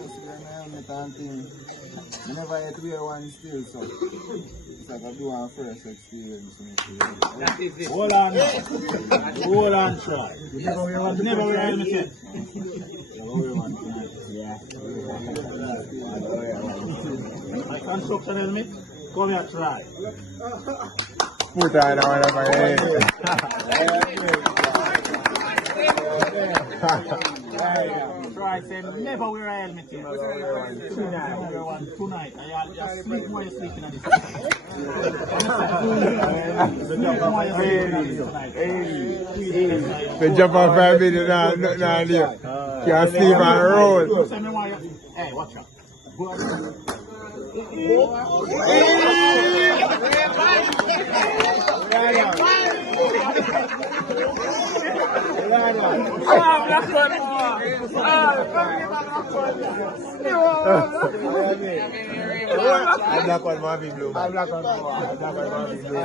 I never had to wear one still, so it's like I do one first experience. Hold on now. Hold on, try. You never wear one? Never wear helmet yet? Yeah. My construction helmet? Come here, try. Put on one of my head. Try saying never wear a helmet yet. Tonight. I just sleep while you're sleeping at this time. The jump off 5 minutes now, nothing here. Can't sleep on the road. Hey, watch out. I'm black on Marvin Blue. I'm black on Marvin Blue.